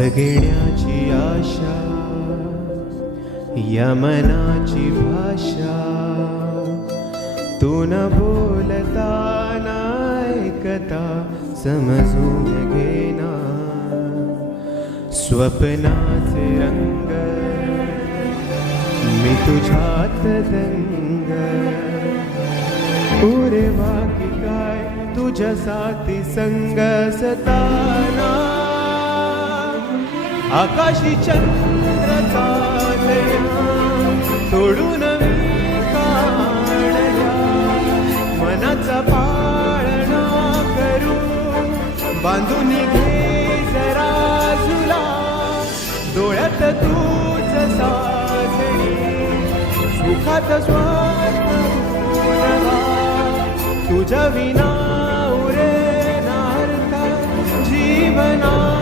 जगण्याची आशा या मनाची भाषा तू न बोलता न ऐकता समजून घेना स्वप्नाचे रंग मी तुझ्यात दंग पुरे बाकी काय तुझ्या साथी संग सताना आकाशी चंद्र चालना तोडून मी काढल्या मनाचा पाळणा करू बांधून घे जरा झुला डोळ्यात तूच साजणी सुखात स्वार्थ तुझ्या विना उरे नार्थ जीवना